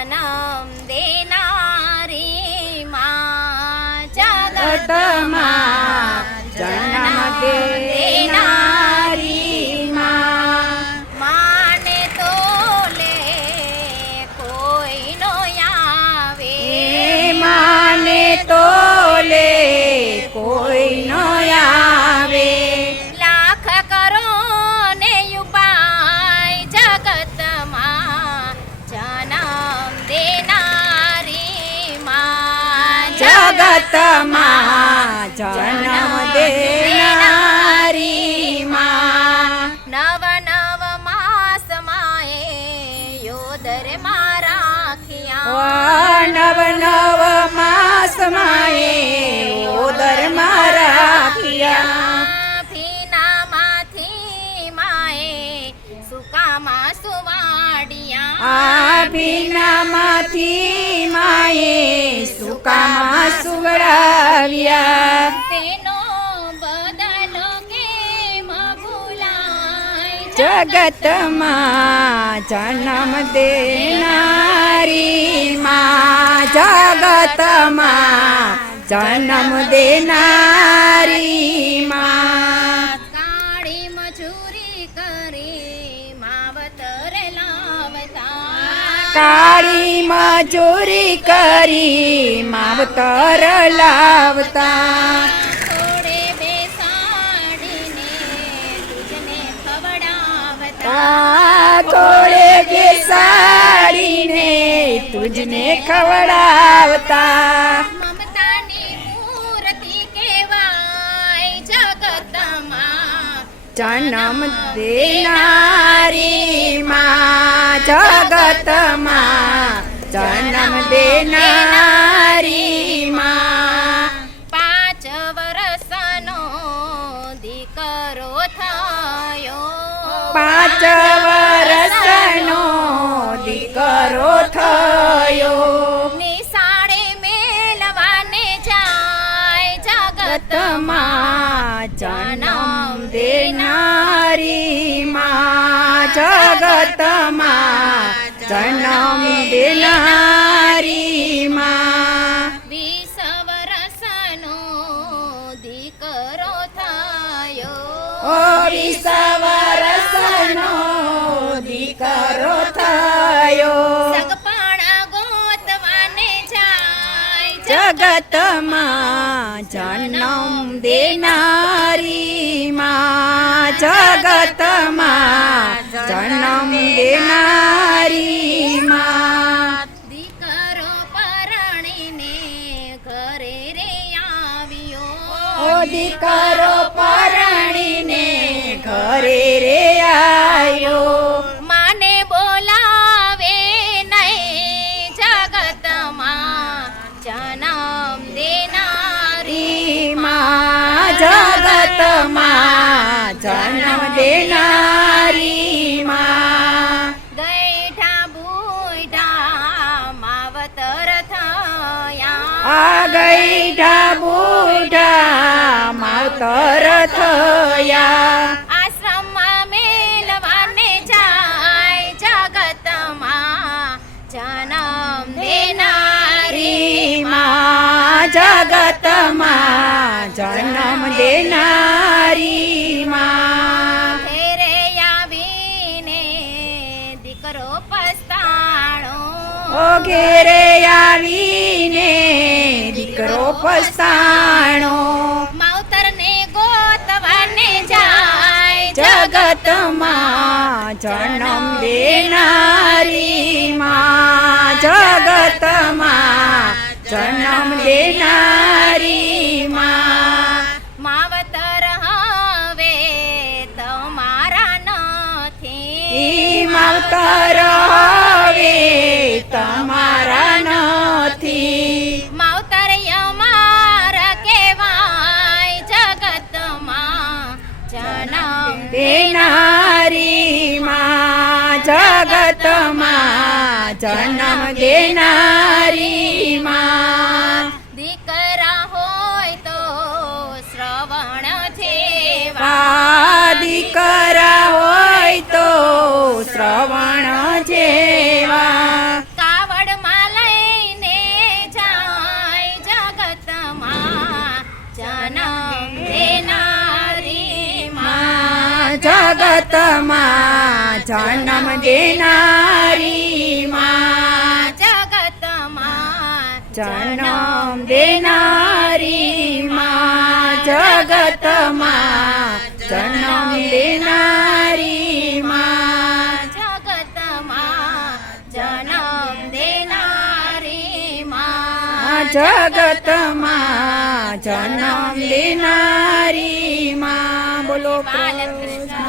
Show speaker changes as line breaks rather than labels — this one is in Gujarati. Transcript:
જન્મ દેનારી માં જગતમાં
જન્મ દેનારી માં.
માને તો લે કોઈ નો આવે
માને તો
જગતમાં જન્મ દેનારી માં નવ નવ માસ માએ યોદર મારા ખિયા.
નવ નવ માસમાં એ ઓદર મારા પિયા
ભીનામાંથી માએ સુકામાં સુવાડિયા.
ભીનામાંથી માએ સુકામાં સુવડાવ્યા.
તેનો બદલો કેમ ભૂલાય
જગતમાં જન્મ દેનારી માં જગતમાં જન્મ દેનારી માં
કાળી મજૂરી કરી માવતર લાવતા. થોડે બેસાડીને તુજને ખવડાવતા.
તોડે બેસાડીને તુજને ખવડાવતા. જન્મ દેનારી માં જગતમાં જન્મ દેનારી માં.
પાંચ વરસનો દીકરો થયો.
પાંચ વરસનો દીકરો થયો.
નિશાળે મેલવાને જાય જગતમાં
જન્મ દેનારી માં જગતમાં જન્મ દેનારી માં
વીસ વરસનો દીકરો થયો.
ઓ વીસ વરસનો દીકરો થયો. જગતમાં જન્મ દેનારી માં જગતમાં જન્મ દેનારી માં
દીકરો પરણીને ઘરે રે આવ્યો.
ઓ દીકરો પરણીને ઘરે રે આવ્યો.
માને બોલાવે નહીં જગતમાં જન્મ દેનારી
માં
ગઈઠા બુઈઠા માવતર થયા
આ ગઈઢા બુઢા માવતર થયા
આશ્રમમાં મેલવાને જાય જગતમાં જન્મ દેનારી
માં જગતમાં જન્મ દેનારી પસાણો
માવતરને ગોતવાને જાય
જગતમાં જન્મ દેનારી માં જગતમાં જન્મ દેનારી માં
માવતર હવે તમારા નથી.
માવતર
જગતમાં જન્મ
દેનારી માં
દીકરા હોય તો શ્રવણ જેવા
દીકરા હોય તો શ્રવણ જેવા જગતમાં જન્મ દેનારી માં
જગતમાં
જન્મ દેનારી માં જગતમાં જન્મ દેનારી
જગતમાં જન્મ
લેનારી માં. બોલો
બાલકૃષ્ણ.